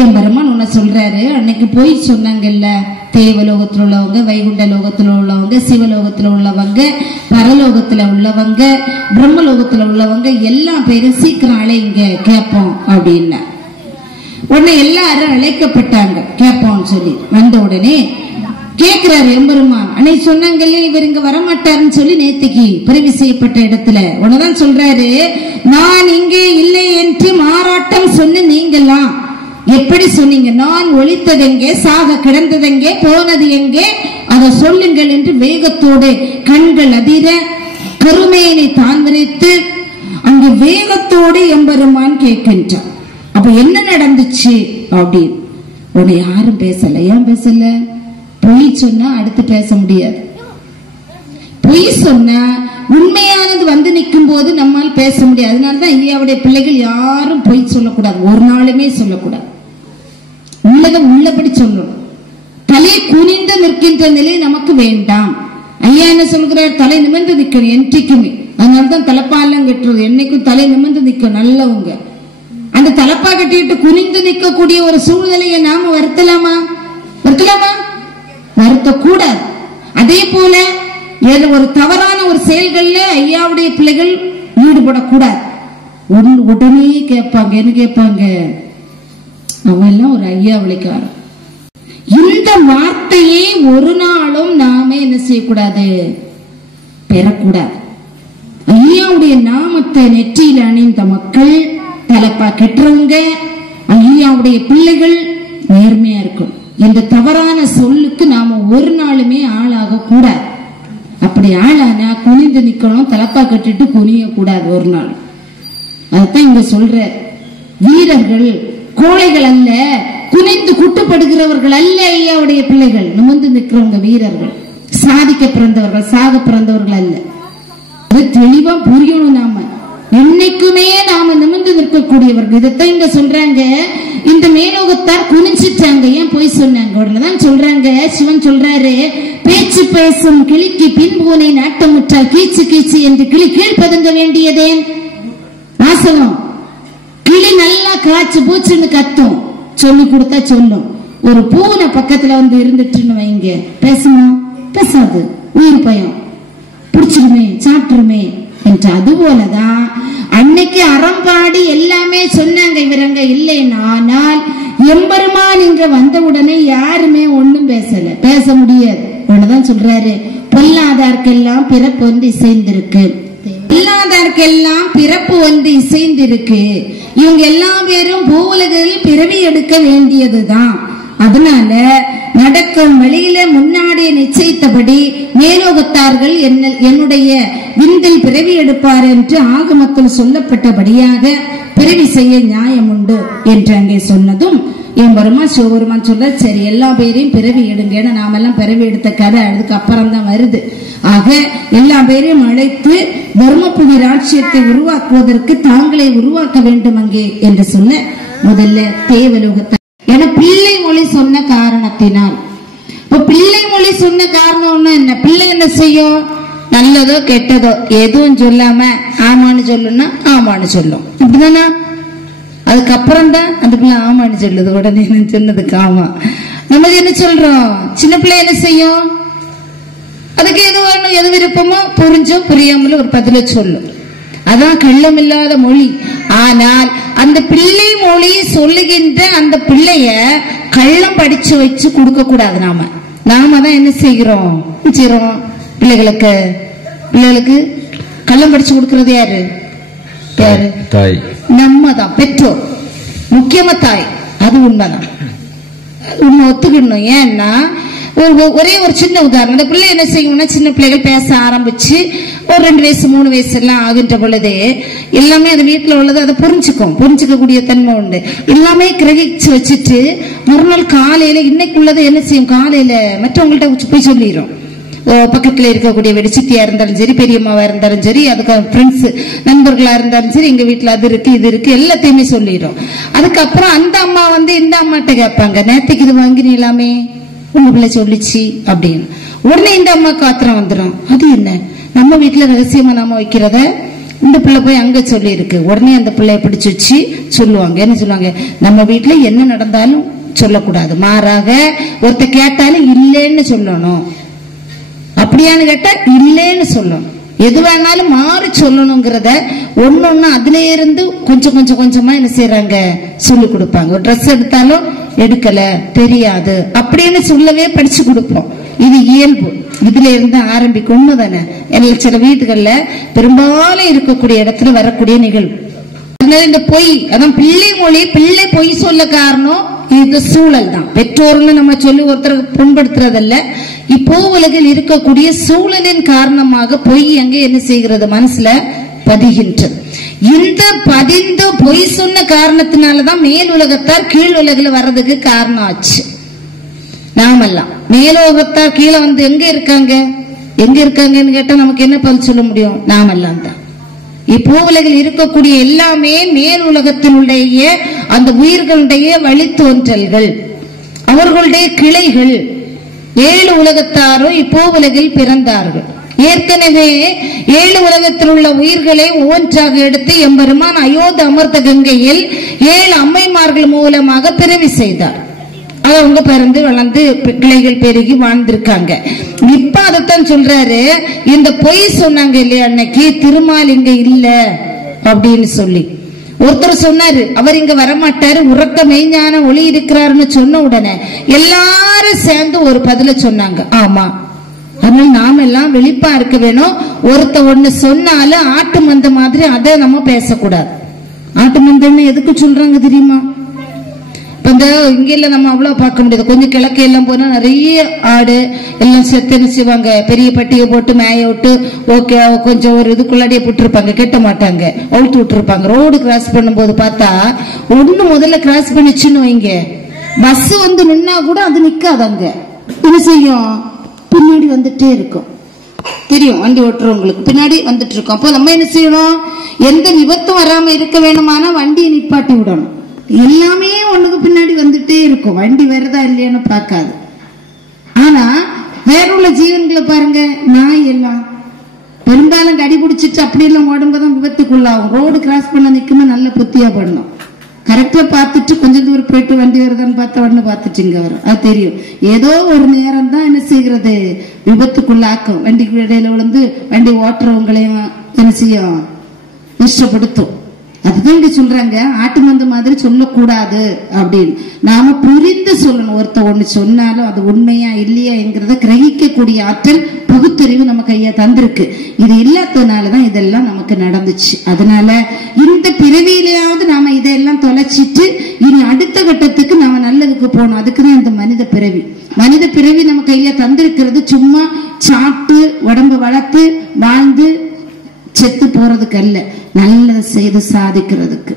என் பெருமான் உன்னை சொல்றாரு, அன்னைக்கு போய் சொன்னாங்கல்ல, தேவலோகத்துல உள்ளவங்க, வைகுண்ட லோகத்துல உள்ளவங்க, சிவலோகத்துல உள்ளவங்க, பரலோகத்துல உள்ளவங்க, பிரம்மலோகத்துல உள்ளவங்க எல்லா பேரும் சீக்கிரம் அழைங்க கேட்போம் அப்படின்னா. உடனே எல்லாரும் அழைக்கப்பட்டாங்க கேட்போம்னு சொல்லி. வந்த உடனே கேட்கிறாரு எம்பெருமான், அன்னைக்கு சொன்னாங்கல்ல இவர் இங்க வரமாட்டாருன்னு சொல்லி நேத்திக்கு பிறவி செய்யப்பட்ட இடத்துல உடனேதான் சொல்றாரு, நான் இங்கே இல்லை என்று மாறாட்டம் சொன்ன நீங்கெல்லாம் எப்படி சொன்னீங்க? நான் ஒளித்ததெங்கே, சாக கிடந்ததெங்கே, போனது எங்கே, அதை சொல்லுங்கள் என்று வேகத்தோடு கண்கள் அதிர கருமேனை தான் விரித்து அங்கு வேகத்தோடு எம்பெருமான் கேட்கின்றான். அப்ப என்ன நடந்துச்சு அப்படின்னு உன்னை யாரும் பேசல. ஏன் பேசல? பொய் சொன்னா அடுத்து பேச முடியாது. பொய் சொன்னா உண்மையானது வந்து நிற்கும் போது நம்மால் பேச முடியாது. அதனாலதான் ஐயாவுடைய பிள்ளைகள் யாரும் பொய் சொல்லக்கூடாது, ஒரு நாளுமே சொல்லக்கூடாது. உள்ளதை உள்ளபடி சொல்லணும். தலை குனிந்து நிற்கின்ற நிலை நமக்கு வேண்டாம். ஐயா என்ன சொல்கிறார்? தலை நிமிர்ந்து நிக்கணும் என்றைக்குமே. அதனாலதான் தலைப்பாலாம் கட்டுறது, என்னைக்கும் தலை நிமிர்ந்து நிக்கணும் நல்லவங்க. அந்த தலைப்பா கட்டிட்டு குனிந்து நிற்கக்கூடிய ஒரு சூழ்நிலையை நாம வருத்தலாமா? வருத்தக்கூடாது. அதே போல ஒரு தவறான ஒரு செயல்கள்ல ஐயாவுடைய பிள்ளைகள் ஈடுபடக்கூடாது. உடனே கேட்பாங்க. என்ன கேட்பாங்க? அவன் எல்லாம் ஒரு ஐயா விளைக்காரன். இந்த வார்த்தையை ஒரு நாளும் நாம என்ன செய்யக்கூடாது? பெறக்கூடாது. ஐயாவுடைய நாமத்தை நெற்றியில் அணிந்த மக்கள், தலைப்பா கெட்டுறவங்க, ஐயாவுடைய பிள்ளைகள் நேர்மையா இருக்கும். இந்த தவறான சொல்லுக்கு நாம ஒரு நாளுமே ஆளாக கூடாது. அப்படி ஆளானா குனிந்து நிக்கணும், தலைப்பா கட்டிட்டு குனிய கூடாது ஒரு நாள். அதுதான் இங்க சொல்ற. வீரர்கள் கோழைகள் அல்ல, குனிந்து குட்டுப்படுகிறவர்கள் அல்ல ஐயாவுடைய பிள்ளைகள். நிமிர்ந்து நிற்கிறவங்க வீரர்கள், சாதிக்க பிறந்தவர்கள், சாக பிறந்தவர்கள் அல்ல. அது தெளிவா புரியணும். நாம என்னைக்குமே நாம நிமிர்ந்து நிற்கக்கூடியவர்கள். இதைத்தான் இங்க சொல்றாங்க. இந்த மேலோகத்தார் குனிஞ்சிட்டாங்க, ஏன் போய் சொன்னாங்க? உடனேதான் சொல்றாங்க, சிவன் சொல்றாரு, பேச்சு பேசும் கிளிக்கு பின்பூனை நாட்டமுற்றால் கீச்சு கீச்சு என்று கிளி கீழ்பதுங்க வேண்டியதேன்? வாசகம். கிளி நல்லா காய்ச்சி பூச்சுன்னு கத்தும், சொல்லி கொடுத்தா சொல்லும். ஒரு பூனை பக்கத்துல வந்து இருந்துட்டுன்னு வைங்க, பேசுமா? பேசாது, உயிர் பயம், பிடிச்சிருமே, சாப்பிட்டுருமே என்று. அது போலதான் அன்னைக்கு அறம்பாடி எல்லாமே சொன்னாங்க, இவரங்க இல்லைன்னா. ஆனால் எம்பெருமான் இங்க வந்த உடனே யாருமே ஒண்ணும் பேசல, பேச முடியாது. ஒண்ணுதான் சொல்றாரு, பொல்லாதார்க்கெல்லாம் பிறப்பு வந்து இசைந்திருக்கு, இல்லாதார்க்கெல்லாம் பிறப்பு வந்து இசைந்திருக்கு. இவங்க எல்லா பேரும் பூவுலகில் பிறவி எடுக்க வேண்டியதுதான். அதனால நடக்கும் வழியில முன்னாடி நிச்சயித்தபடி மேலோகத்தார்கள் என்னுடைய விந்தில் பிறவி எடுப்பார் என்று ஆகமத்தில் சொல்லப்பட்டபடியாக பிறவி செய்ய நியாயம் உண்டு என்று அங்கே சொன்னதும் என் பெருமான் சிவபெருமான் சொல்ல, சரி எல்லா பேரையும் பிறவி எடுங்க. ஏன்னா நாம எல்லாம் பிறவி எடுத்த கதை அதுக்கு அப்புறம் தான் வருது. ஆக எல்லா பேரையும் அழைத்து தர்மபுரி ராஜ்யத்தை உருவாக்குவதற்கு தாங்களே உருவாக்க வேண்டும் அங்கே என்று சொன்ன முதல்ல தேவலோகத்தை என பிள்ளை மொழி சொன்ன காரணத்தினால். இப்ப பிள்ளை மொழி சொன்ன காரணம்னா என்ன? பிள்ளை என்ன செய்யும்? நல்லதோ கெட்டதோ எதுவும் சொல்லாம ஆமான்னு சொல்லுன்னா ஆமான்னு சொல்லும், அப்படிதானா? அதுக்கப்புறம் தான் அந்த பிள்ளை ஆமான்னு சொல்லுது. உடனே சொன்னதுக்கு ஆமா. நம்ம என்ன சொல்றோம்? சின்ன பிள்ளை என்ன செய்யும்? அதுக்கு எது வேணும், எது விருப்பமோ புரிஞ்சோ புரியாமல ஒரு பதில சொல்லும். அதான் கள்ளம் இல்லாத மொழி. ஆனால் அந்த பிள்ளை மொழி சொல்லுகின்ற அந்த பிள்ளைய கள்ளம் படிச்சு வச்சு கொடுக்க கூடாது. நாம தான் என்ன செய்கிறோம்? பிள்ளைகளுக்கு கள்ளம் படிச்சு கொடுக்கறது யாரு? தாய். நம்ம தான் பெற்றோர், முக்கியமா தாய். அது உண்மைதான், உண்மை ஒத்துக்கணும். ஏன்னா ஒரே ஒரு சின்ன உதாரணம். இந்த பிள்ளை என்ன செய்யும்னா, சின்ன பிள்ளைகள் பேச ஆரம்பிச்சு ஒரு 2 வயசு 3 வயசு எல்லாம் ஆகின்ற பொழுதே எல்லாமே அது வீட்டுல உள்ளது அதை புரிஞ்சுக்க கூடிய தன்மை உண்டு. எல்லாமே கிரகிச்சு வச்சுட்டு மறுநாள் காலையில இன்னைக்கு உள்ளது என்ன செய்யும்? காலையில மற்றவங்கள்ட்ட போய் சொல்லிடும். பக்கத்துல இருக்கக்கூடிய வெடிச்சித்தியா இருந்தாலும் சரி, பெரியம்மாவா இருந்தாலும் சரி, அதுக்கு ஃப்ரெண்ட்ஸ் நண்பர்களா இருந்தாலும் சரி, எங்க வீட்டுல அது இருக்கு இது இருக்கு எல்லாத்தையுமே சொல்லிடும். அதுக்கப்புறம் அந்த அம்மா வந்து இந்த அம்மாட்ட கேட்பாங்க, நேற்றுக்கு இது வாங்கினீங்களாமே உங்க பிள்ளை சொல்லிச்சு அப்படின்னு. உடனே இந்த அம்மாக்கு ஆத்திரம் வந்துடும். அது என்ன, நம்ம வீட்டுல ரகசியமா நாம வைக்கிறத இந்த பிள்ளை போய் அங்க சொல்லி இருக்கு, உடனே அந்த பிள்ளைய பிடிச்சு வச்சு சொல்லுவாங்க. என்ன சொல்லுவாங்க, நம்ம வீட்டுல என்ன நடந்தாலும் சொல்லக்கூடாது, மாறாக ஒருத்த கேட்டாலும் இல்லைன்னு சொல்லணும், அப்படியான்னு கேட்டா இல்லைன்னு சொல்லணும், எது வேணாலும் மாறி சொல்லணுங்கிறத ஒன்னொன்னு அதுல இருந்து கொஞ்சம் கொஞ்சம் கொஞ்சமா என்ன செய்யறாங்க சொல்லி கொடுப்பாங்க. ஒரு ட்ரெஸ் எடுத்தாலும் எடுக்கல தெரியாது அப்படின்னு சொல்லவே படிச்சு கொடுப்போம். இது இயல்பு, இதுல இருந்து ஆரம்பிக்கும். உண்மைதானே? சில வீடுகள்ல பெரும்பாலும் இருக்கக்கூடிய இடத்துல வரக்கூடிய நிகழ்வு. இந்த பொய், அதான் பிள்ளை மொழி, பிள்ளை பொய் சொல்ல காரணம் இந்த சூழல் தான். பெற்றோர்னு நம்ம சொல்லி ஒருத்தருக்கு புண்படுத்துறதல்ல, இப்போ உலகில் இருக்கக்கூடிய சூழலின் காரணமாக பொய் அங்கே என்ன செய்கிறது, மனசுல பதிகின்றது. இந்த பதிந்து பொய் சொன்ன காரணத்தினாலதான் மேல் உலகத்தார் கீழ் உலகில் வர்றதுக்கு காரணம் ஆச்சு. நாமெல்லாம் மேலோகத்தார் கீழே வந்து எங்க இருக்காங்கன்னு கேட்டா நமக்கு என்ன பதில் சொல்ல முடியும்? நாமெல்லாம் தான். இப்போ உலகில் இருக்கக்கூடிய எல்லாமே மேல் உலகத்தினுடைய அந்த உயிர்களுடைய வழித்தோன்றல்கள், அவர்களுடைய கிளைகள். 7 உலகத்தாரும் இப்போ உலகில் பிறந்தார்கள். ஏற்கனவே 7 உலகத்தில் உள்ள உயிர்களை ஒவ்வொன்றாக எடுத்து எம்பெருமான் அயோத்தி அமர்த்த கங்கையில் 7 அம்மைமார்கள் மூலமாக பிறவி செய்தார். அவங்க பிறந்து வளர்ந்து கிளைகள் பெருகி வாழ்ந்திருக்காங்க. இப்ப அதைத்தான் சொல்றாரு, இந்த பொய் சொன்னாங்க இல்லையா அன்னைக்கு, திருமால் இங்க இல்ல அப்படின்னு சொல்லி ஒருத்தர் சொன்னாரு, அவர் இங்க வரமாட்டாரு, உறக்க மெய்ஞான ஒளி இருக்கிறாருன்னு சொன்ன உடனே எல்லாரும் சேர்ந்து ஒரு பதில சொன்னாங்க, ஆமா. அதனால நாம எல்லாம் வெளிப்பா இருக்க வேணும். ஒருத்த ஒண்ணு சொன்னாலும் ஆட்டு மந்த மாதிரி அதை நம்ம பேசக்கூடாது. ஆட்டு மந்தன்னு எதுக்கு சொல்றாங்க தெரியுமா? இங்க இல்ல நம்ம அவ்வளவு பார்க்க முடியாது. கொஞ்சம் கிழக்கு எல்லாம் போனா நிறைய ஆடு எல்லாம் செத்து செய்வாங்க, பெரிய பட்டியை போட்டு மேய விட்டு ஓகே கொஞ்சம் ஒரு இதுக்குள்ளாடியே விட்டுருப்பாங்க, கெட்ட மாட்டாங்க, அவுத்து விட்டுருப்பாங்க. ரோடு கிராஸ் பண்ணும்போது பார்த்தா ஒண்ணு முதல்ல கிராஸ் பண்ணிச்சுன்னு வைங்க, பஸ் வந்து நின்னா கூட அது நிக்காதாங்க, என்ன செய்யும், பின்னாடி வந்துட்டே இருக்கும். தெரியும், வண்டி ஓட்டுறவங்களுக்கு பின்னாடி வந்துட்டு இருக்கும். அப்போ நம்ம என்ன செய்யணும், எந்த விபத்தும் வராம இருக்க வேணுமானா வண்டியை நிப்பாட்டி விடணும். எல்லாமே ஒண்ணுக்கு பின்னாடி வந்துட்டே இருக்கும், வண்டி வருதா இல்லையான்னு பார்க்காது. ஆனா வேற உள்ள ஜீவன்களை பாருங்க, நாய் எல்லாம் பெரும்பாலும் கடி பிடிச்சிட்டு அப்படி எல்லாம் உடம்புதான் விபத்துக்குள்ளாகும். ரோடு கிராஸ் பண்ண நிக்குமே நல்ல புத்தியா பண்ணணும், கரெக்டா பார்த்துட்டு கொஞ்சம் தூரம் போயிட்டு வண்டி வருதான்னு பார்த்தா உடனே பார்த்துட்டு இங்க வரும். அது தெரியும், ஏதோ ஒரு நேரம் தான் என்ன செய்கிறது, விபத்துக்குள்ளாக்கும். வண்டிக்கு இடையில விழுந்து வண்டி ஓட்டுறவங்களையும் என்ன செய்யும், இஷ்டப்படுத்தும். அதுதான் இங்க சொல்றாங்க, ஆட்டு மந்த மாதிரி சொல்லக்கூடாது அப்படின்னு. நாம புரிந்து சொல்லணும். ஒருத்த ஒண்ணு சொன்னாலும் அது உண்மையா இல்லையாங்கிறத கிரகிக்கக்கூடிய ஆற்றல் பகுத்தறிவு நம்ம கையா தந்திருக்கு. இது இல்லாததுனாலதான் இதெல்லாம் நமக்கு நடந்துச்சு. அதனால இந்த பிறவியிலேயாவது நாம இதெல்லாம் தொலைச்சிட்டு இனி அடுத்த கட்டத்துக்கு நாம நல்லதுக்கு போகணும். அதுக்குதான் இந்த மனித பிறவி. மனித பிறவி நம்ம கையில தந்திருக்கிறது சும்மா சாப்பிட்டு உடம்பு வளர்த்து வாழ்ந்து செத்து போறதுக்கு அல்ல, நல்லதை செய்து சாதிக்கிறதுக்கு,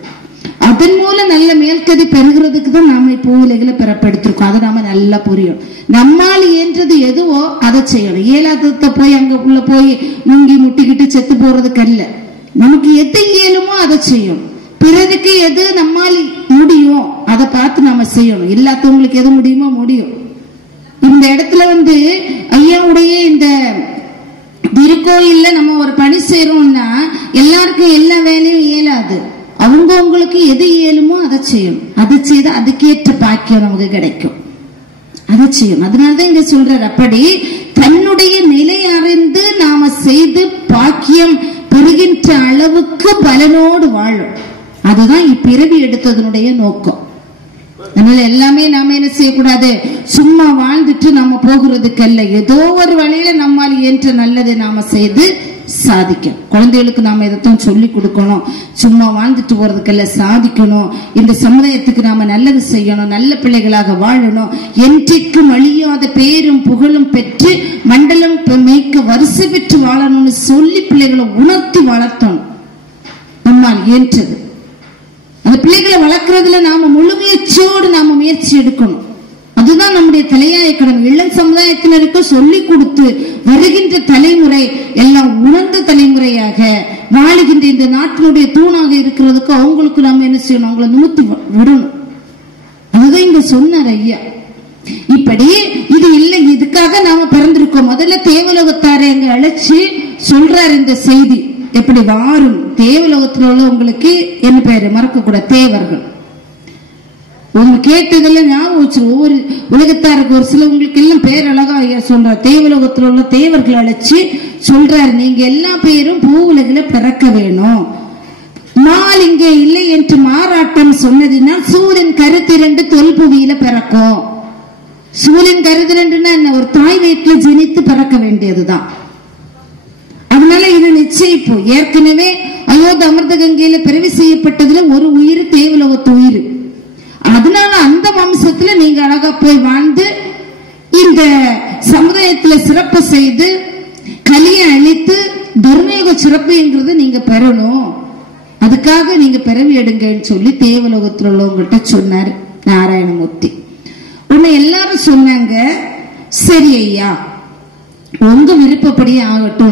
அதன் மூலம் நல்ல மேல்கதி பெறுகிறதுக்கு தான் நாம இப்போ உலகில பிறப்படுத்திருக்கோம். அதை நாம நல்லா புரியும். நம்மால் இயன்றது எதுவோ அதை செய்யணும். இயலாததை போய் அங்க உள்ள போய் முங்கி முட்டிக்கிட்டு செத்து போறதுக்கு அல்ல, நமக்கு எது இயலுமோ அதை செய்யணும். பிறருக்கு எது நம்மால் முடியும் அதை பார்த்து நாம செய்யணும். இல்லாதவங்களுக்கு எது முடியுமோ முடியும். இந்த இடத்துல வந்து ஐயாவுடைய இந்த திருக்கோயில்ல நம்ம ஒரு பணி செய்யறோம்னா எல்லாருக்கும் எல்லா வேலையும் இயலாது. அவங்கவுங்களுக்கு எது இயலுமோ அதை செய்யணும். அதை செய்து அதுக்கேற்ற பாக்கியம் நமக்கு கிடைக்கும், அதை செய்யும். அதனாலதான் இங்க சொல்றாரு, அப்படி தன்னுடைய நிலை அறிந்து நாம செய்து பாக்கியம் பெறுகின்ற அளவுக்கு பலனோடு வாழும். அதுதான் இப்பிறவி எடுத்ததனுடைய நோக்கம். அதனால எல்லாமே நாம என்ன செய்யக்கூடாது, சும்மா வாழ்ந்துட்டு நாம போகிறதுக்கு அல்ல, ஏதோ ஒரு வழியில நம்மால் இயன்ற நல்லதை நாம செய்து சாதிக்கணும். குழந்தைகளுக்கு நாம இதைத்தான் சொல்லி கொடுக்கணும். சும்மா வாழ்ந்துட்டு போறதுக்கல்ல, சாதிக்கணும். இந்த சமுதாயத்துக்கு நாம நல்லது செய்யணும், நல்ல பிள்ளைகளாக வாழணும், என்றைக்கும் அழியாத பேரும் புகழும் பெற்று மண்டலம் மேய்க்க வரிசை பெற்று வாழணும்னு சொல்லி பிள்ளைகளை உணர்த்தி வளர்த்தணும். நம்மால் இயன்றது அந்த பிள்ளைகளை வளர்க்கறதுல நாம முழு முயற்சியோடு நாம முயற்சி எடுக்கணும். அதுதான் நம்முடைய தலையாய கடமை. இளம் சமுதாயத்தினருக்கு சொல்லிக் கொடுத்து வருகின்ற தலைமுறை எல்லாம் உணர்ந்த தலைமுறையாக வாழுகின்ற இந்த நாட்டினுடைய தூணாக இருக்கிறதுக்கு அவங்களுக்கு நாம என்ன செய்யணும், அவங்களை நிமித்தி விடணும். அதுதான் இங்க சொன்னார் ஐயா. இப்படி இது இல்லை, இதுக்காக நாம பிறந்திருக்கோம். முதல்ல தேவலோகத்தாரை அங்க அழைச்சு சொல்றாரு இந்த செய்தி. எப்படி வாரும் தேவலோகத்தில் உள்ள உங்களுக்கு என்ன பேரு மறக்க கூட தேவர்கள். உங்க கேட்டதுல ஞாபகம் வச்சு ஒவ்வொரு உலகத்தாருக்கு ஒரு சில உங்களுக்கு எல்லாம் பேர் அழகா ஐயா சொல்றார். தேவலோகத்தில் உள்ள தேவர்கள் அழைச்சு சொல்றாரு, நீங்க எல்லா பேரும் பூ உலகில பிறக்க வேணும். நாள் இங்கே இல்லை என்று மாறாட்டம் சொன்னதுன்னா சூரியன் கருத்திரண்டு தொல்புவியில பிறக்கும். சூரியன் கருத்திரண்டுன்னா என்ன, ஒரு தாய் வயிற்றுல ஜனித்து பிறக்க வேண்டியதுதான். அதனால இது நிச்சயிப்பு. ஏற்கனவே அயோத்தி அமிர்த கங்கையில பிறவி செய்யப்பட்டதுல ஒரு உயிர் தேவலோகத்து உயிர். அதனால அந்த வம்சத்துல நீங்க அழகா போய் வாழ்ந்து இந்த சமுதாயத்துல சிறப்பு செய்து கலியை அழித்து தர்மயுக சிறப்புங்கிறது நீங்க பெறணும். அதுக்காக நீங்க பிறவி எடுங்கன்னு சொல்லி தேவலோகத்தில் உள்ளவங்ககிட்ட சொன்னார் நாராயணமூர்த்தி. உன்னை எல்லாரும் சொன்னாங்க, சரி ஐயா உங்க விருப்பப்படியே ஆகட்டும்.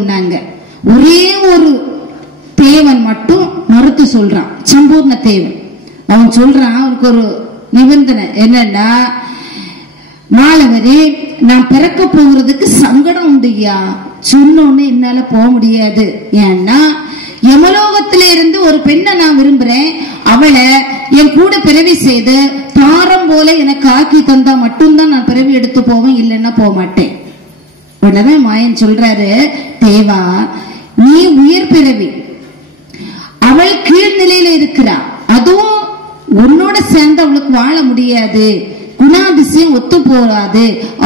ஒரே ஒரு தேவன் மட்டும் மறுத்து சொல்றான், சம்பூர்ண தேவன். அவன் சொல்றான், அவனுக்கு ஒரு நிபந்தனை என்னன்னா, மாலவரே நான் பிறக்க போகிறதுக்கு சங்கடம் உண்டுயா. சொன்னோன்னு என்னால போக முடியாது. ஏன்னா யமலோகத்தில இருந்து ஒரு பெண்ணை நான் விரும்புறேன், அவளை என் கூட பிறவி செய்து தாரம் போல எனக்கு ஆக்கி தந்தா மட்டும்தான் நான் பிறவி எடுத்து போவேன், இல்லைன்னா போக மாட்டேன். உடனே மாயன் சொல்றாரு, தேவா நீ உயர் பிறவி, அவள் கீழ்நிலையில இருக்கிறா, அதுவும் உன்னோட சேர்ந்து அவளுக்கு வாழ முடியாது, குணாதிசயம் ஒத்து போகாது,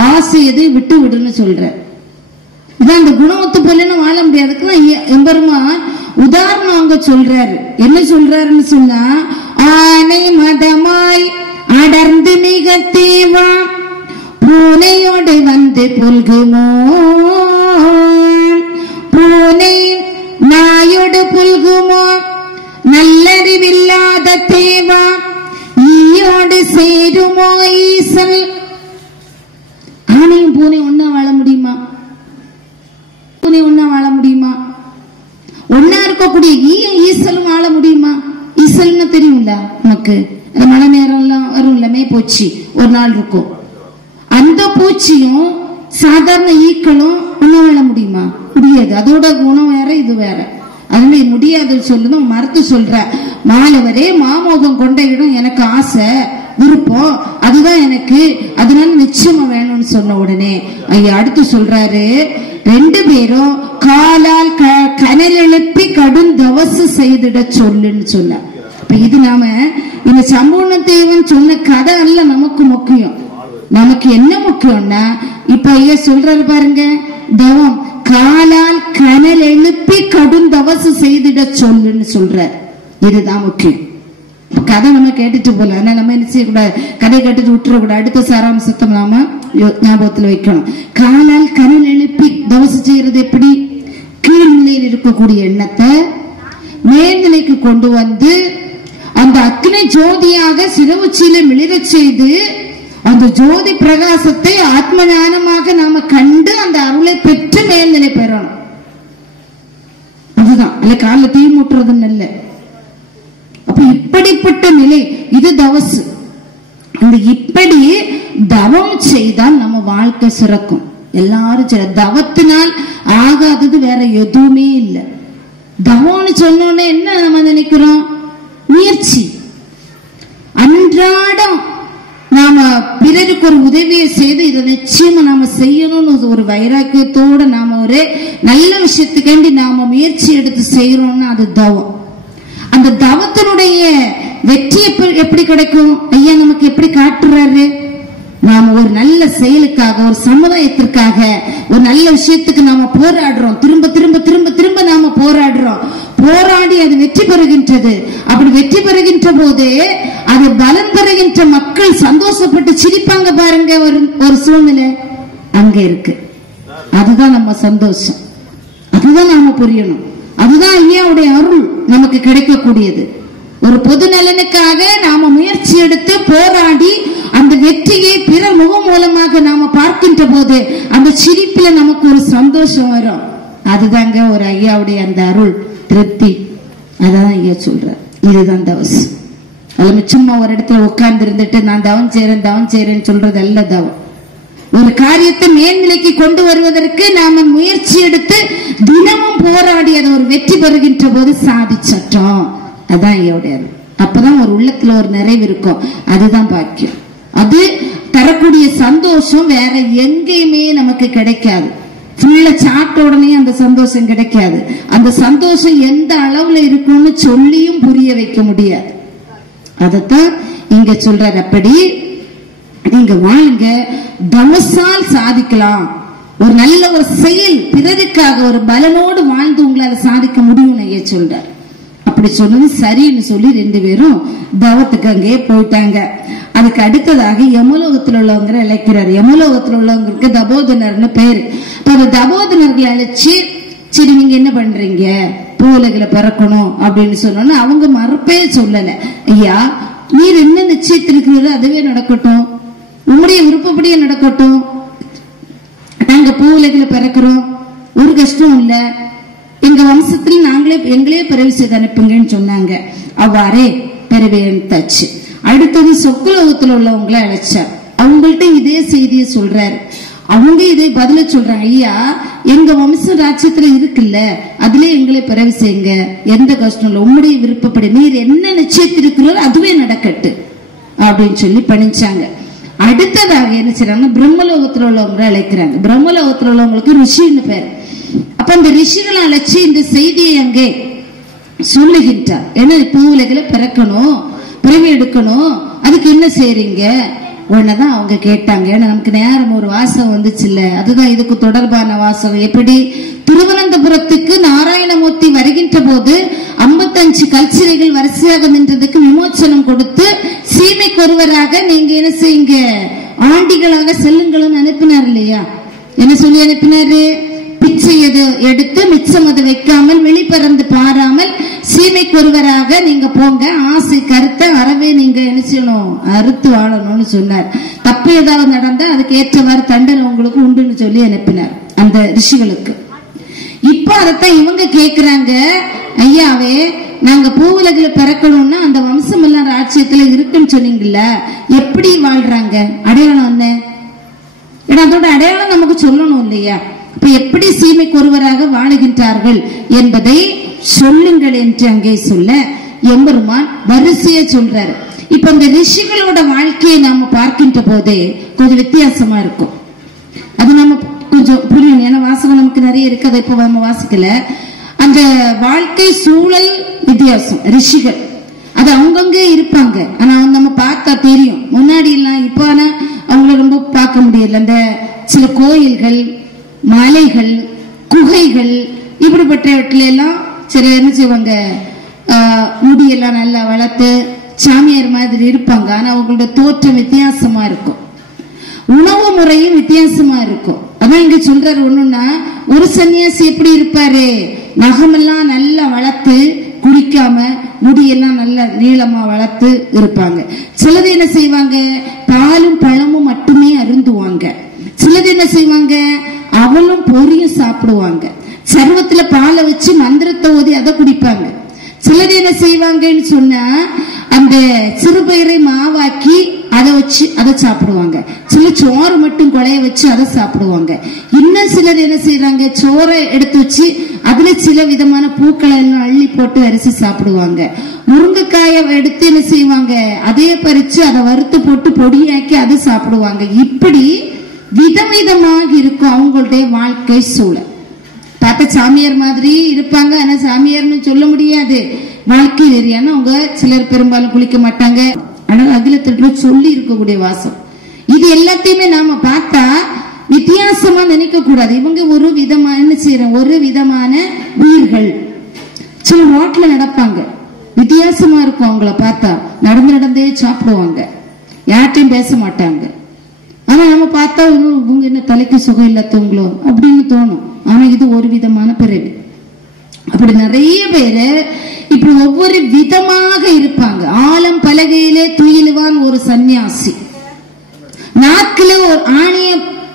ஆசை எதை விட்டு விடுன்னு சொல்ற. இதான் அந்த குணம் ஒத்து போலன்னு வாழ முடியாதுக்குலாம் எம்பெருமான் உதாரணம் அவங்க சொல்றாரு. என்ன சொல்றாருன்னு சொன்னா, ஆனை மதமாய் அடர்ந்து மிக தேவா பூனையோடு வந்து புல்குமோ, பூனை நாயோடு புல்குமோ, நல்லறிவில்லாத தேவா ஈயோடு சேருமோ ஈசல். ஆனையும் பூனை ஒன்னா வாழ முடியுமா? பூனை ஒன்னா வாழ முடியுமா? ஒன்னா இருக்கக்கூடிய ஈசலும் வாழ முடியுமா? ஈசல்னு தெரியும்ல நமக்கு, மழை நேரம் எல்லாம் வரும்ல, மேய்ப்பூச்சி ஒரு நாள் இருக்கும். அந்த பூச்சியும் சாதாரண ஈக்களும் ஒன்னா வாழ முடியுமா? முடியாது. அதோட குணம் வேற, இது வேற. அதுவே முடியாதுன்னு சொல்லுது. மறுத்து சொல்ற, மாலவரே மாமோகம் கொண்ட இடம் எனக்கு ஆசை விருப்பம், அதுதான் எனக்கு, அதனால நிச்சயமா வேணும்னு சொன்ன உடனே ஐயா அடுத்து சொல்றாரு, ரெண்டு பேரும் காலால் கனல் எழுப்பி கடும் தவசு செய்திட சொல்லுன்னு சொன்ன. இப்ப இது நாம இந்த சம்பூர்ண தேவன் சொன்ன கதை அல்ல நமக்கு முக்கியம். நமக்கு என்ன முக்கியம்னா, இப்ப ஐயா சொல்றாரு பாருங்க, தவம் காலால் கனல் எழுப்பி கடும் தவசு செய்திட சொல்லுன்னு சொல்ற. இதுதான் முக்கியம். கதை நம்ம கேட்டுட்டு போல, அதனால நம்ம என்ன செய்யக்கூடாது, கதை கேட்டுட்டு விட்டுறக்கூடாது. அடுத்த சாராம்சத்தை நாம ஞாபகத்துல வைக்கணும். காலால் கனல் எழுப்பி தவசு செய்யறது எப்படி? கீழ்நிலையில் இருக்கக்கூடிய எண்ணத்தை மேல்நிலைக்கு கொண்டு வந்து அந்த அக்னி ஜோதியாக சிறுவுச்சியில மிளிரச் செய்து அந்த ஜோதி பிரகாசத்தை ஆத்ம ஞானமாக நாம கண்டு அந்த அருளை பெற்று மேல்நிலை பெறணும். அதுதான் அல்ல காலில் தீ மூட்டுறதுன்னு இல்ல. அப்ப இப்படிப்பட்ட நிலை இது தவசு. அந்த இப்படி தவம் செய்தால் நம்ம வாழ்க்கை சிறக்கும். எல்லாரும் தவத்தினால் ஆகாதது வேற எதுவுமே இல்லை. தவம்னு சொன்னோன்னே என்ன நம்ம நினைக்கிறோம்? முயற்சி. அன்றாடம் நாம பிறருக்கு ஒரு உதவியை செய்து இதை நிச்சயமா நாம செய்யணும்னு ஒரு வைராக்கியத்தோட நாம ஒரு நல்ல விஷயத்துக்காண்டி நாம முயற்சி எடுத்து செய்யறோம்னா அது தவம். அந்த தவத்தினுடைய வெற்றி எப்படி கிடைக்கும்? ஐயா நமக்கு எப்படி காட்டுறாரு? நாம ஒரு நல்ல செயலுக்காக, ஒரு சமுதாயத்திற்காக, ஒரு நல்ல விஷயத்துக்கு நாம போராடுறோம். திரும்ப திரும்ப திரும்ப திரும்ப நாம போராடுறோம். போராடி அது வெற்றி பெறுகின்றது. அப்படி வெற்றி பெறுகின்ற போது அது பலம் பெறுகின்ற மக்கள் சந்தோஷப்பட்டு சிரிப்பாங்க பாருங்க. ஒரு சூழ்நிலை அங்க இருக்கு. அதுதான் நம்ம சந்தோஷம். அதுதான் நாம புரியணும். அதுதான் ஐயாவுடைய அருள் நமக்கு கிடைக்கக்கூடியது. ஒரு பொது நலனுக்காக நாம முயற்சி எடுத்து போராடி அந்த வெற்றியை பிற முகம் மூலமாக நாம பார்க்கின்ற போது அந்த சிரிப்புல நமக்கு ஒரு சந்தோஷம் வரும். அதுதாங்க ஒரு ஐயாவுடைய அந்த அருள் திருப்தி. அதான் ஐயா சொல்ற. இதுதான் தவசு. அதுல சும்மா ஒரு இடத்துல உட்கார்ந்து இருந்துட்டு நான் தவம் செய்யறேன்னு சொல்றது அல்ல தவம். ஒரு காரியத்தை மேல்நிலைக்கு கொண்டு வருவதற்கு நாம முயற்சி எடுத்து தினமும் போராடி அதை ஒரு வெற்றி பெறுகின்ற போது சாதிச்சோம். அதான் ஐயோடைய அப்பதான் ஒரு உள்ளத்துல ஒரு நிறைவு இருக்கும். அதுதான் பாக்கியம். அது தரக்கூடிய சந்தோஷம் வேற எங்கேயுமே நமக்கு கிடைக்காது. ஃபுல்லா சாப்பிட்ட உடனே அந்த சந்தோஷம் கிடைக்காது. அந்த சந்தோஷம் எந்த அளவுல இருக்கும்னு சொல்லியும் புரிய வைக்க முடியாது. அதத்தான் இங்க சொல்றாரு. அப்படி நீங்க வாழுங்க, தமசால் சாதிக்கலாம். ஒரு நல்ல ஒரு செயல் பிறருக்காக ஒரு பலனோடு வாழ்ந்து உங்களால சாதிக்க முடியும் ஐயா சொல்றார். அப்படி சொன்னது சரின்னு சொல்லி 2 பேரும் தவத்துக்கு அங்கே போயிட்டாங்க. அதுக்கு அடுத்ததாக யமலோகத்தில் உள்ளவங்க அழைக்கிறார். யமலோகத்தில் உள்ளவங்களுக்கு தபோதனர்னு பேரு. அந்த தபோதனர்களை அழைச்சி, சரி நீங்க என்ன பண்றீங்க, பூவுலகில பிறக்கணும் அப்படின்னு சொன்னோன்னா அவங்க மறுப்பே சொல்லல. ஐயா நீர் என்ன நிச்சயத்திருக்கிறீரோ அதுவே நடக்கட்டும், உங்களுடைய விருப்பப்படியே நடக்கட்டும், நாங்க பூவுலகில பிறக்கிறோம், ஒரு கஷ்டம் இல்ல, எங்க வம்சத்தில் எங்களே பிறவி செய்து அனுப்புங்கன்னு சொன்னாங்க. அவ்வாறே பிறவியாச்சு. அடுத்தது சொக்குலோகத்தில் உள்ளவங்களை அழைச்சார். அவங்கள்ட்ட இதே செய்தியை சொல்றாரு. அவங்க இதே பதில சொல்றாங்க. ஐயா எங்க வம்ச ராஜ்யத்துல இருக்குல்ல, அதுல எங்களை பிறவி செய்யுங்க, எந்த கஷ்டம் இல்லை, உங்களுடைய விருப்பப்படி நீர் என்ன நிச்சயத்திருக்கிறோம் அதுவே நடக்கட்டு அப்படின்னு சொல்லி பணிச்சாங்க. அடுத்ததாக என்ன செய்யறாங்க, பிரம்மலோகத்தில் உள்ளவங்களை அழைக்கிறாங்க. பிரம்மலோகத்தில் உள்ளவங்களுக்கு ரிஷின்னு பேர். அப்ப அந்த ரிஷிகளை அழைச்சி இந்த செய்தியை அங்கே சொல்லுகின்றார். ஏன்னா பூவுலகில பிறக்கணும், பிறவி எடுக்கணும், அதுக்கு என்ன செய்றீங்க உடனேதான் அவங்க கேட்டாங்க. ஏன்னா நமக்கு நேரம் ஒரு வாசகம் வந்துச்சு இல்ல, அதுதான் இதுக்கு தொடர்பான வாசகம். எப்படி திருவனந்தபுரத்துக்கு நாராயணமூர்த்தி வருகின்ற போது 55 கல்சிறைகள் வரிசையாக நின்றதுக்கு விமோச்சனம் கொடுத்து சீமைக்கு ஒருவராக நீங்க என்ன செய்யுங்க, ஆண்டிகளாக செல்லுங்களும் அனுப்பினார் இல்லையா? என்ன சொல்லி அனுப்பினாரு, பிச்சை எடுத்து மிச்சம் அதை வைக்காமல் வெளிப்பறந்து பாராமல் சீமைக்கு ஒருவராக நீங்க போங்க, ஆசை கருத்தை அறவே நீங்க என்ன செய்யணும், அறுத்து வாழணும்னு சொன்னார். தப்பு ஏதாவது நடந்தா அதுக்கு ஏற்றவாறு தண்டனை உங்களுக்கு உண்டுன்னு சொல்லி அனுப்பினார் அந்த ரிஷிகளுக்கு. இப்ப அதத்தான் இவங்க கேக்குறாங்க. ஐயாவே நாங்க பூவுலகில பிறக்கணும்னா அந்த வம்சம் எல்லாம் ராஜ்யத்துல இருக்குன்னு சொன்னீங்கல்ல, எப்படி வாழ்றாங்க, அடையாளம் என்ன? ஏன்னா அதோட அடையாளம் நமக்கு சொல்லணும் இல்லையா? இப்ப எப்படி சீமைக்கு ஒருவராக வாழுகின்றார்கள் என்பதை சொல்லுங்கள் என்று அங்கே சொல்ல எம்பெருமான் வரிசையை சொல்றாரு. இப்ப இந்த ரிஷிகளோட வாழ்க்கையை நாம பார்க்கின்ற போதே கொஞ்சம் வித்தியாசமா இருக்கும். அது நம்ம கொஞ்சம் புரியும். ஏன்னா வாசகம் நமக்கு நிறைய இருக்கு, அதை இப்ப நம்ம வாசிக்கல. அந்த வாழ்க்கை சூழல் வித்தியாசம். ரிஷிகள் அது அவங்கங்கே இருப்பாங்க, ஆனா நம்ம பார்த்தா தெரியும். முன்னாடி எல்லாம் இப்ப ஆனா அவங்கள ரொம்ப பார்க்க முடியல. அந்த சில கோயில்கள், மலைகள், குகைகள் இப்படிப்பட்டவற்றில எல்லாம் சில என்ன செய்வாங்க, முடியெல்லாம் நல்லா வளர்த்து சாமியார் மாதிரி இருப்பாங்க. ஆனா அவங்களோட தோற்றம் வித்தியாசமா இருக்கும், உணவு முறையும் வித்தியாசமா இருக்கும். அதான் இங்க சொல்றாரு. ஒண்ணுன்னா ஒரு சன்னியாசி எப்படி இருப்பாரு, நகமெல்லாம் நல்லா வளர்த்து குளிக்காம முடியெல்லாம் நல்ல நீளமா வளர்த்து இருப்பாங்க. சிலது என்ன செய்வாங்க, பாலும் பழமும் மட்டுமே அருந்துவாங்க. சிலது என்ன செய்வாங்க, அவளும் பொரியும் சாப்பிடுவாங்க. சர்வத்துல பாலை வச்சு மந்திரத்தை ஓதி அதை குடிப்பாங்க. சிலர் என்ன செய்வாங்கன்னு சொன்னா அந்த சிறுபயிரை மாவாக்கி அதை வச்சு அதை சாப்பிடுவாங்க. சில சோறு மட்டும் கொலைய வச்சு அதை சாப்பிடுவாங்க. இன்னும் சிலர் என்ன செய்யறாங்க, சோறை எடுத்து வச்சு அதுல சில விதமான பூக்களை எல்லாம் அள்ளி போட்டு அரிசி சாப்பிடுவாங்க. முருங்கைக்காயை எடுத்து என்ன செய்வாங்க, அதே பறிச்சு அதை வறுத்து போட்டு பொடியாக்கி அதை சாப்பிடுவாங்க. இப்படி விதவிதமாக இருக்கும் அவங்களுடைய வாழ்க்கை சூழல். பார்த்த சாமியார் மாதிரி இருப்பாங்க, ஆனா சாமியார்னு சொல்ல முடியாது. வாழ்க்கை நெறியான அவங்க சிலர் பெரும்பாலும் குளிக்க மாட்டாங்க. ஆனால் அகிலத்திற்கு சொல்லி இருக்கக்கூடிய வாசம் இது எல்லாத்தையுமே நாம பார்த்தா வித்தியாசமா நினைக்க கூடாது. இவங்க ஒரு விதமான என்ன செய்யறோம், ஒரு விதமான உயிர்கள். சில ரோட்ல நடப்பாங்க, வித்தியாசமா இருக்கும். அவங்கள பார்த்தா நடந்தே சாப்பிடுவாங்க, யார்ட்டையும் பேச மாட்டாங்க. ஆனா நம்ம பார்த்தா இவங்க என்ன தலைக்கு சுகம் இல்லாதவங்களோ அப்படின்னு தோணும். ஆனா இது ஒரு விதமான பிறவி. அப்படி நிறைய பேரு இப்படி ஒவ்வொரு விதமாக இருப்பாங்க. ஆலம் பலகையிலே துயிலுவான் ஒரு சன்னியாசி, நாக்குல ஒரு ஆணைய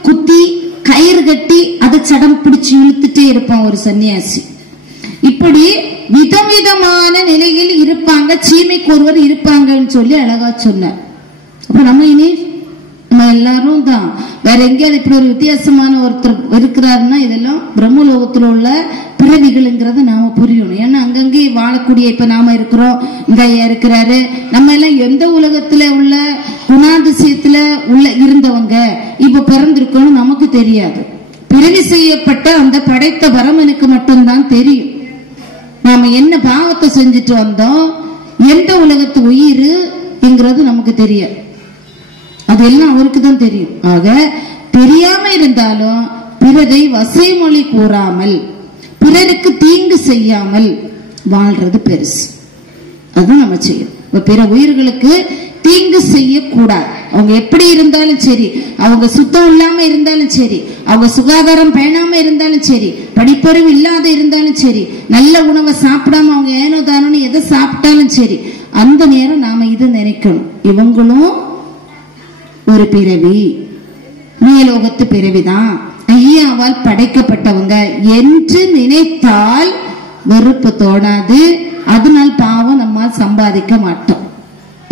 குத்தி கயிறு கட்டி அதை சடம் பிடிச்சு இழுத்துட்டே இருப்பான் ஒரு சன்னியாசி. இப்படி விதவிதமான நிலையில் இருப்பாங்க. சீமைக்கு ஒருவர் இருப்பாங்கன்னு சொல்லி அழகா சொன்னார். அப்ப நம்ம இனி நம்ம நம்ம எல்லாரும் தான். வேற எங்கேயாவது இப்படி ஒரு வித்தியாசமான ஒருத்தர் இருக்கிறாருன்னா இதெல்லாம் பிரம்மலோகத்துல உள்ள பிறவிகள்ங்கிறத நாம புரியணும். ஏன்னா அங்கங்கே வாழக்கூடிய இப்ப நாம இருக்கிறோம், இந்த ஐயா இருக்கிறாரு, நம்ம எல்லாம் எந்த உலகத்துல உள்ள குணாதிசயத்துல உள்ள இருந்தவங்க இப்ப பிறந்திருக்கோம் நமக்கு தெரியாது. பிறவி செய்யப்பட்ட அந்த படைத்த பரமனுக்கு மட்டும்தான் தெரியும் நாம என்ன பாவத்தை செஞ்சுட்டு வந்தோம், எந்த உலகத்து உயிர்ங்கிறது நமக்கு தெரியாது. அதெல்லாம் அவருக்கு தான் தெரியும். ஆக தெரியாம இருந்தாலும் பிறரை வசைமொழி கூறாமல் பிறருக்கு தீங்கு செய்யாமல் வாழ்றது பெருசு. அதுதான் நம்ம செய்யணும். பிற உயிர்களுக்கு தீங்கு செய்யக்கூடாது. அவங்க எப்படி இருந்தாலும் சரி, அவங்க சுத்தம் இல்லாம இருந்தாலும் சரி, அவங்க சுகாதாரம் பேணாம இருந்தாலும் சரி, படிப்பறிவு இல்லாத இருந்தாலும் சரி, நல்ல உணவை சாப்பிடாம அவங்க ஏனோ தானோன்னு எதை சாப்பிட்டாலும் சரி, அந்த நேரம் நாம இது நினைக்கணும், இவங்களும் ஒரு பிறவி, மேலோகத்து பிறவிதான், ஐயாவால் படைக்கப்பட்டவங்க என்று நினைத்தால் வெறுப்பு தோணாது. அதனால் பாவம் நம்மால் சம்பாதிக்க மாட்டோம்.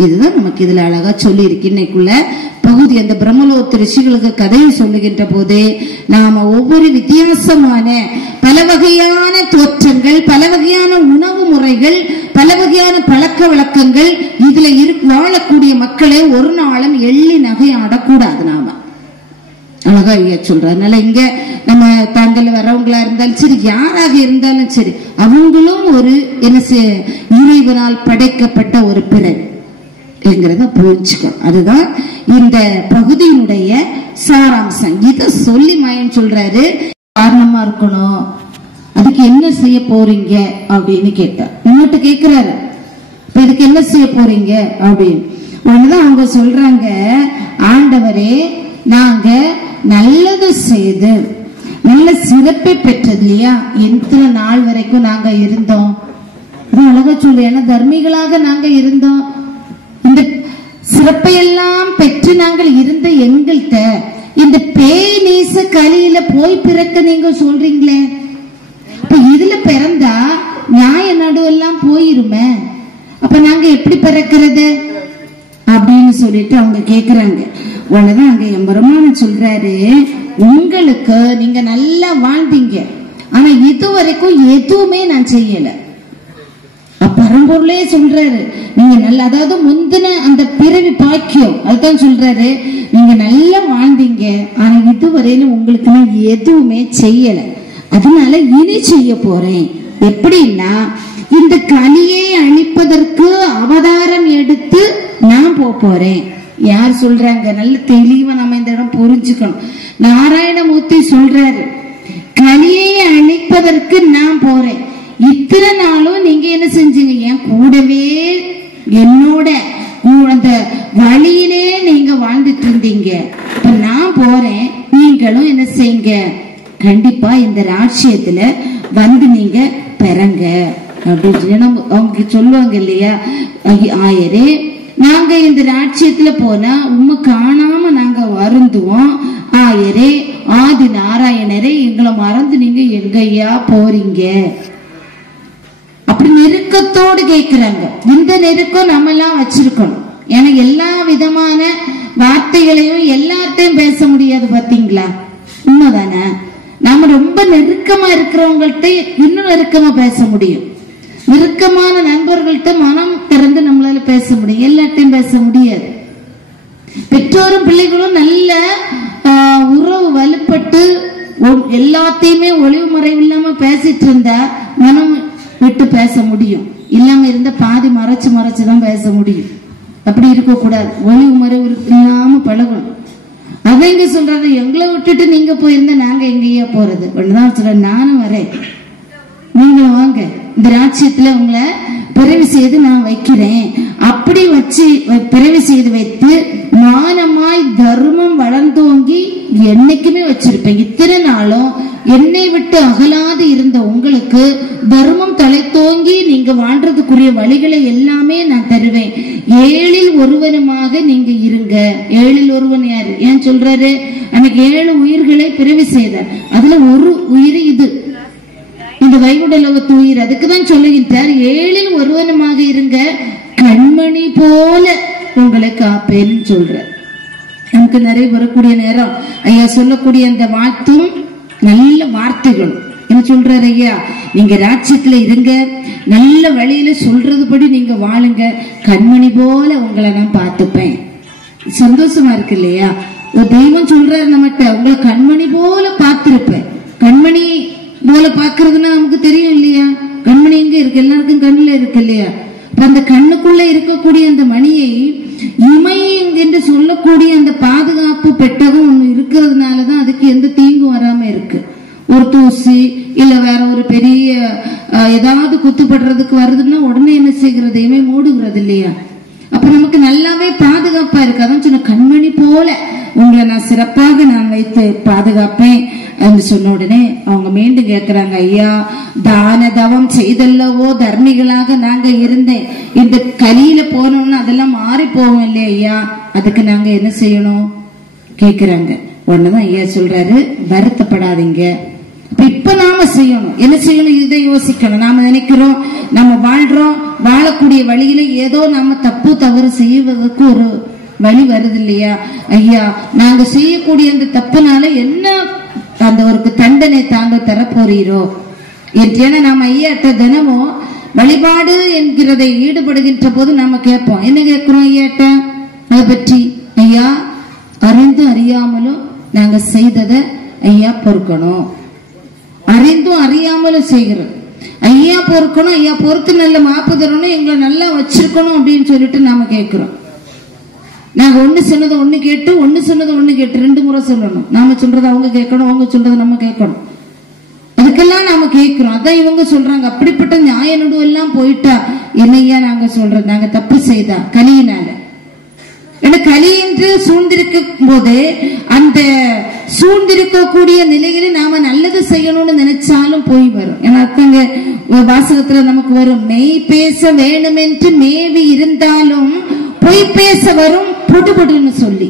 இதுதான் நமக்கு இதுல அழகா சொல்லி இருக்கு. இன்னைக்குள்ள பகுதி அந்த பிரம்மலோகத்து ரிஷிகளுக்கு கதையை சொல்லுகின்ற போது நாம ஒவ்வொரு வித்தியாசமான பல வகையான தோற்றங்கள், பல வகையான உணவு முறைகள், பல வகையான பழக்க வழக்கங்கள் இதுல வாழக்கூடிய மக்களை ஒரு நாளும் எள்ளி நகை ஆடக்கூடாது. நாம அழகா ஐயா சொல்ற. அதனால இங்க நம்ம தாங்கள் வரவங்களா இருந்தாலும் சரி, யாராக இருந்தாலும் சரி, அவங்களும் ஒரு என்ன இறைவனால் படைக்கப்பட்ட ஒரு பிறவி என்கிறத புரிஞ்சுக்கணும். அதுதான் இந்த பகுதியினுடைய சாராம்சம். இத சொல்லி மாயன் சொல்றாரு, காரணமா இருக்கணும், அதுக்கு என்ன செய்ய போறீங்க அப்படின்னு கேட்டார். இன்னொட்டு கேட்கிறாரு, இப்ப இதுக்கு என்ன செய்ய போறீங்க அப்படின்னு. ஒண்ணுதான் அவங்க சொல்றாங்க, ஆண்டவரே நாங்க நல்லது செய்து நல்ல சிறப்பை பெற்றது இல்லையா, எத்தனை நாள் வரைக்கும் நாங்க இருந்தோம், அழகா சொல்லு, ஏன்னா தர்மிகளாக நாங்க இருந்தோம், இந்த சிறப்பையெல்லாம் பெற்று நாங்கள் இருந்த எங்கள்கிட்ட இந்த பேய் நேச கலியில போய் பிறக்க நீங்க சொல்றீங்களே, அப்ப இதுல பிறந்தா நியாய நடுவெல்லாம் போயிருமே, அப்ப நாங்க எப்படி பிறக்கிறது அப்படின்னு சொல்லிட்டு அவங்க கேக்குறாங்க. உடனே அங்க எம்பெருமான் சொல்றாரு, உங்களுக்கு நீங்க நல்லா வாழ்ந்தீங்க, ஆனா இதுவரைக்கும் எதுவுமே நான் செய்யல. பரம்பொருளே சொல்றாரு, நீங்க நல்ல, அதாவது முந்தின அந்த பிறவி பாக்கியம், அதுதான் சொல்றாரு, நீங்க நல்லா வாழ்ந்தீங்க, ஆனா இதுவரையிலும் உங்களுக்கு நான் எதுவுமே செய்யல, அதனால இனி செய்ய போறேன். எப்படின்னா இந்த கலியை அழிப்பதற்கு அவதாரம் எடுத்து நான் போறேன். யார் சொல்றாங்க? நல்ல தெளிவா நம்ம இந்த இடம் புரிஞ்சுக்கணும். நாராயணமூர்த்தி சொல்றாரு, கலியை அழிப்பதற்கு நான் போறேன். இத்தனை நாளும் நீங்க என்ன செஞ்சீங்க? என் கூடவே என்னோட அந்த வழியிலே நீங்க வாழ்ந்துட்டு இருந்தீங்க. இப்ப நான் போறேன், நீங்களும் என்ன செய்யுங்க, கண்டிப்பா இந்த ராஜ்யத்துல வந்து நீங்க பெறங்க அப்படின்னு அவங்க சொல்லுவாங்க இல்லையா. ஆயரே, நாங்க இந்த ராஜ்யத்துல போனா உண்மை காணாம நாங்க வருந்துவோம். ஆயரே, ஆதி நாராயணரே, எங்களை மறந்து நீங்க எங்கய்யா போறீங்க? அப்படி நெருக்கத்தோடு கேட்கிறாங்க. இந்த நெருக்கம் நம்ம எல்லாம் வச்சிருக்கணும். ஏன்னா எல்லா விதமான வார்த்தைகளையும் எல்லார்ட்டையும் பேச முடியாது, பாத்தீங்களா? உண்மைதானே? நாம ரொம்ப நெருக்கமா இருக்கிறவங்கள்ட்ட இன்னும் நெருக்கமா பேச முடியும். நெருக்கமான நண்பர்கள்ட்ட மனம் திறந்து நம்மளால பேச முடியும், எல்லார்ட்டையும் பேச முடியாது. பெற்றோரும் பிள்ளைகளும் நல்ல உறவு வலுப்பட்டு எல்லாத்தையுமே ஒளிவு மறைவு இல்லாம பேசிட்டு இருந்தா மனம் விட்டு பேச முடியும். இல்லாம இருந்த பாதி மறைச்சுதான் பேச முடியும். அப்படி இருக்க கூடாது, ஒளிவு மறைவு இல்லாம பழகணும். அதை எங்க சொல்றாரு, எங்களை விட்டுட்டு நீங்க போயிருந்தா நாங்க எங்கேயா போறது? ஒண்ணுதான் சொல்ற, நானும் வரேன், நீங்களும் வாங்க, இந்த ராஜ்யத்துல உங்களை பிறவி செய்து நான் வைக்கிறேன். அப்படி வச்சு பிறவி செய்து வைத்து மானமாய் தர்மம் வளர்ந்தோங்கி என்னைக்குமே வச்சிருப்பேன். இத்தனை நாளும் என்னை விட்டு அகலாது இருந்த உங்களுக்கு தர்மம் தலைத்தோங்கி நீங்க வாழ்றதுக்குரிய வழிகளை எல்லாமே நான் தருவேன். ஏழில் ஒருவனுமாக நீங்க இருங்க. ஏழில் ஒருவன் யாரு? ஏன் சொல்றாரு? அன்னைக்கு 7 உயிர்களை பிறவி செய்தார், அதுல ஒரு உயிர் இது, இந்த வைகுண்ட லோகத்து உயிர். அதுக்குதான் சொல்லுகின்றார், 7இல் ஒருவனுமாக இருங்க, கண்மணி போல உங்களை காப்பேன்னு சொல்ற. நமக்கு நிறைய வரக்கூடிய நேரம் ஐயா சொல்லக்கூடிய அந்த வாழ்த்தும் நல்ல வார்த்தைகள் என்ன சொல்றாரு ஐயா, நீங்க ராஜ்யத்துல இருங்க, நல்ல வழியில சொல்றதுபடி நீங்க வாழுங்க, கண்மணி போல உங்களை நான் பார்த்துப்பேன். சந்தோஷமா இருக்கு இல்லையா? ஒரு தெய்வம் சொல்றாரு நம்மகிட்ட, உங்களை கண்மணி போல பார்த்திருப்பேன். கண்மணி போல பாக்குறதுன்னா நமக்கு தெரியும் இல்லையா? கண்மணி எங்க இருக்கு? எல்லாருக்கும் கண்ணுல இருக்கு இல்லையா? அந்த கண்ணுக்குள்ள இருக்கக்கூடிய அந்த மணியை இமை என்று சொல்லக்கூடிய அந்த பாதுகாப்பு பெட்டகம் ஒண்ணு இருக்கிறதுனாலதான் அதுக்கு எந்த தீங்கும் வராம இருக்கு. ஒரு தூசி இல்ல வேற ஒரு பெரிய ஏதாவது குத்துப்படுறதுக்கு வருதுன்னா உடனே என்ன செய்கிறது? இமை மூடுகிறது இல்லையா? அப்ப நமக்கு நல்லாவே பாதுகாப்பா இருக்கு. அதான் சொன்ன கண்மணி போல உங்களை நான் சிறப்பாக நான் வைத்து பாதுகாப்பேன் என்று சொன்ன உடனே அவங்க மீண்டும் கேட்கிறாங்க, ஐயா தான தவம் செய்தல்லவோ தர்மிகளாக நாங்க இருந்தேன், இந்த கலியில போனோம்னா அதெல்லாம் மாறி போவோம் இல்லையா ஐயா, அதுக்கு நாங்க என்ன செய்யணும் கேக்குறாங்க. உடனேதான் ஐயா சொல்றாரு, வருத்தப்படாதீங்க. இப்ப நாம செய்யணும் என்ன செய்யணும்? இதை யோசிக்கணும். நாம நினைக்கிறோம் நம்ம வாழ்றோம், வாழக்கூடிய வழியில ஏதோ நாம தப்பு தவறு செய்வதற்கு ஒரு வழி வருது இல்லையா ஐயா, நாங்க செய்யக்கூடிய அந்த தப்புனால என்ன அந்த ஒரு தண்டனை தாங்க தரப்போறீரோ என்று நாம ஐயாட்ட தினமும் வழிபாடு என்கிறதை ஈடுபடுகின்ற போது நாம கேட்போம். என்ன கேட்கிறோம் ஐயாட்ட? அதை பற்றி ஐயா அறிந்தும் அறியாமலும் நாங்க செய்ததை ஐயா பொறுக்கணும், அறிந்தும் அறியாமலும் செய்கிறோம் ஐயா பொறுக்கணும், ஐயா பொறுத்து நல்ல மாப்பு தரணும், எங்களை நல்லா வச்சிருக்கணும் அப்படின்னு சொல்லிட்டு நாம கேட்கிறோம். நாங்க ஒண்ணு சொன்னதை ஒண்ணு கேட்டு ஒண்ணு சொன்னதை ஒண்ணு கேட்டு 2 முறை சொல்லணும். நாம சொல்றதை அவங்க கேட்கணும், அவங்க சொல்றதை நம்ம கேட்கணும். அதுக்கெல்லாம் நாம கேட்கிறோம். அதான் இவங்க சொல்றாங்க, அப்படிப்பட்ட நியாய நடுவெல்லாம் போயிட்டா என்னையா நாங்க சொல்றது? நாங்க தப்பு செய்தா கலியினால களி என்று சூழ்ந்திருக்கும் போது அந்த சூழ்ந்திருக்கக்கூடிய நிலையில நாம நல்லது செய்யணும்னு நினைச்சாலும் போய் வரும். ஏன்னா அத்தங்க வாசகத்துல நமக்கு வரும், மெய் பேச வேணும் என்று மேவி இருந்தாலும் பொய் பேச வரும் புடுபுடுன்னு சொல்லி.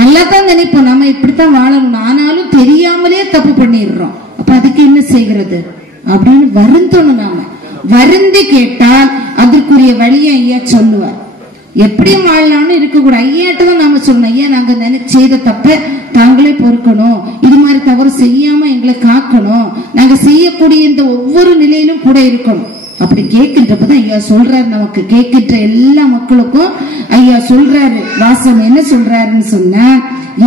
நல்லா தான் நினைப்போம் நம்ம இப்படித்தான் வாழணும், ஆனாலும் தெரியாமலே தப்பு பண்ணிடுறோம். அப்ப அதுக்கு என்ன செய்கிறது அப்படின்னு வருந்தணும். நாம வருந்தி கேட்டால் அதற்குரிய வழியை ஐயா சொல்லுவார். எப்படியும் வாழலாம்னு இருக்கக்கூடாது. ஐயாட்ட தான் நாம சொல்லணும், ஐயா நாங்க செய்த தப்ப தாங்களே பொறுக்கணும், இது மாதிரி தவறு செய்யாம எங்களை காக்கணும், நாங்க செய்யக்கூடிய இந்த ஒவ்வொரு நிலையிலும் கூட இருக்கணும். அப்படி கேட்கின்றப்பதான் ஐயா சொல்றாரு, நமக்கு கேட்கின்ற எல்லா மக்களுக்கும் ஐயா சொல்றாரு. வாசம் என்ன சொல்றாருன்னு சொன்னா,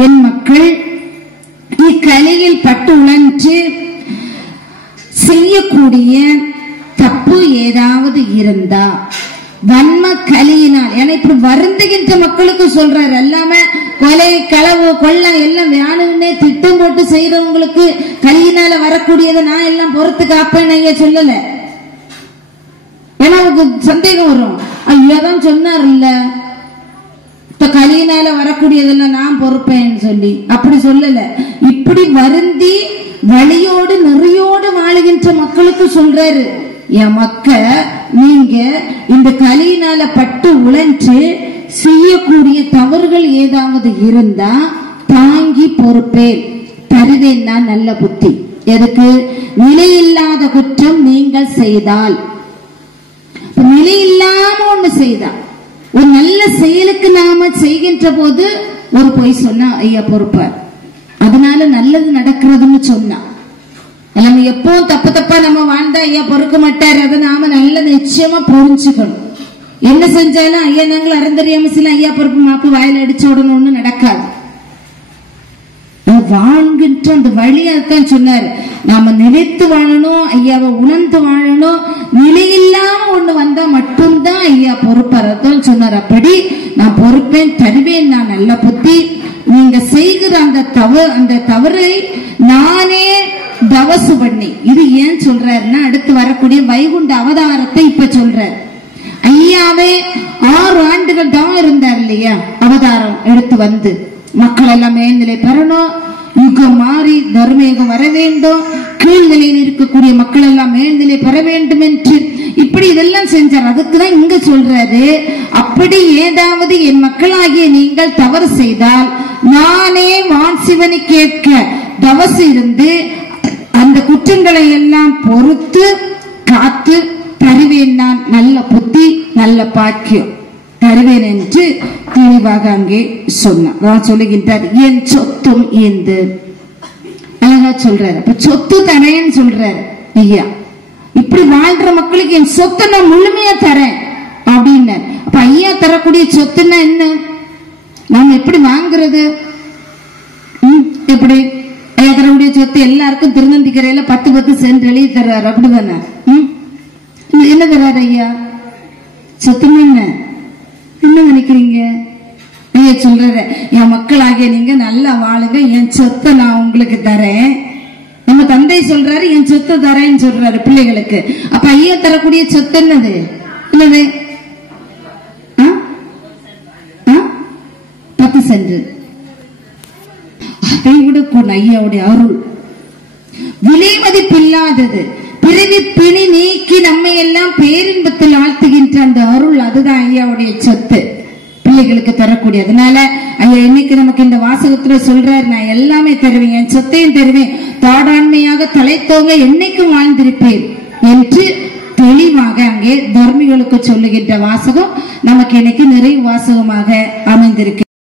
என் மக்கள் இக்கலியில் பட்டு உழன்று செய்யக்கூடிய தப்பு ஏதாவது இருந்தா வன்ம கலியினால், ஏன்னா இப்படி வருந்துகின்ற மக்களுக்கு சொல்றாரு. எல்லாம கொலை களவு கொள்ள எல்லாம் வேணும்னே திட்டம் போட்டு செய்யறவங்களுக்கு கலியினால வரக்கூடியதை நான் எல்லாம் பொறுத்து காப்பேன்னு ஐயா சொல்லல. ஏன்னா அவங்களுக்கு சந்தேகம் வரும், ஐயாதான் சொன்னார் இல்ல இப்ப கலியினால வரக்கூடியதெல்லாம் நான் பொறுப்பேன்னு சொல்லி. அப்படி சொல்லல, இப்படி வருந்தி வழியோடு நெறியோடு வாழுகின்ற மக்களுக்கு சொல்றாரு, என் மக்க நீங்க இந்த கலியினால பட்டு உழைச்சு செய்யக்கூடிய தவறுகள் ஏதாவது இருந்தா தாங்கி பொறுப்பேன், தருவேன் நான் நல்ல புத்தி. எதுக்கு? நிலையில்லாத குற்றம் நீங்கள் செய்தால், நிலையில்லாம ஒண்ணு செய்தா, ஒரு நல்ல செயலுக்கு நாம செய்கின்ற போது ஒரு பொய் சொன்னா ஐயா பொறுப்பார், அதனால நல்லது நடக்கிறதுன்னு சொன்னா. நம்ம எப்பவும் தப்பு தப்பா நம்ம வாழ்ந்தா ஐயா பொறுக்க மாட்டாரு. அதை நாம நல்ல நிச்சயமா புரிஞ்சுக்கணும். என்ன செஞ்சாலும் ஐயா நாங்கள் அறந்தறியாம சில ஐயா பொறுப்பு மாப்பு வாயில அடிச்சு உடனே நடக்காது. வாழ்கின்ற அந்த வழியாத்தான் சொன்னாரு, நாம நினைத்து வாழணும், ஐயாவை உணர்ந்து வாழணும், நிலையில்லாம ஒண்ணு வந்தா மட்டும்தான் ஐயா பொறுப்பாரத்தான் சொன்னார். அப்படி நான் பொறுப்பேன், தருவேன் நான் நல்ல புத்தி. நீங்க செய்கிற அந்த தவறை நானே தவசு பண்ணி, இது ஏன் சொல்றாருன்னா அடுத்து வரக்கூடிய வைகுண்ட அவதாரத்தை இப்ப சொல்றாரு. ஐயாவே 6 ஆண்டுகள் தான் இருந்தார் இல்லையா, அவதாரம் எடுத்து வந்து மக்கள் எல்லாம் மேல்நிலை பெறணும், யுகம் மாறி தர்மயுகம் வர வேண்டும், கீழ்நிலையில் இருக்கக்கூடிய மக்கள் எல்லாம் மேல்நிலை பெற வேண்டும் என்று இப்படி இதெல்லாம் செஞ்சார். அதுக்குதான் இங்க சொல்றாரு, அப்படி ஏதாவது என் மக்களாகிய நீங்கள் தவறு செய்தால் நானே வான் சிவனை கேட்க தவசு இருந்து அந்த குற்றங்களை எல்லாம் பொறுத்து காத்து தருவேன் நான் நல்ல புத்தி நல்ல பாக்கியம். தருவேன் என்று தெளிவாக அங்கே சொன்னார். சொல்லுகின்றார், என் சொத்தும் இந்த அழகா சொல்றாரு. அப்ப சொத்து தரேன்னு சொல்றாரு ஐயா. இப்படி வாழ்ற மக்களுக்கு என் சொத்தை நான் முழுமையா தரேன் அப்படின்னு. அப்ப ஐயா தரக்கூடிய சொத்துன்னா என்ன? நாம எப்படி வாங்குறது? எப்படி ஐயா தரக்கூடிய சொத்து எல்லாருக்கும் திருநந்திக்கரையில 10 சென்ட் எழுதி தர்றாரு, அப்படிதானே? என்ன தர்றாரு ஐயா? சொத்துன்னு என்ன நினைக்கிறீங்க? ஐயா சொல்றாரு, என் மக்களாகிய நீங்க நல்லா வாழுங்க, என் சொத்தை நான் உங்களுக்கு தரேன். நம்ம தந்தை சொல்றாரு, என் சொத்தை தரேன்னு சொல்றாரு பிள்ளைகளுக்கு. அப்ப ஐயா தரக்கூடிய சொத்து என்னது? 10 சென்ட். அதை விட ஐயாவுடைய அருள் விலை மதிப்பில்லாதது. பிறவி பிணி நீக்கி நம்மை எல்லாம் பேரின்பத்தில் ஆழ்த்துகின்ற அந்த அருள், அதுதான் ஐயாவுடைய சொத்து பிள்ளைகளுக்கு தரக்கூடிய. அதனால ஐயா இன்னைக்கு நமக்கு இந்த வாசகத்துல சொல்றாரு, நான் எல்லாமே தருவேன், என் சொத்தையும் தருவேன், தாடாண்மையாக தலைத்தோங்க என்னைக்கும் வாழ்ந்திருப்பேன் என்று தெளிவாக அங்கே தர்மிகளுக்கு சொல்லுகின்ற வாசகம் நமக்கு இன்னைக்கு நிறைவு வாசகமாக அமைந்திருக்கு.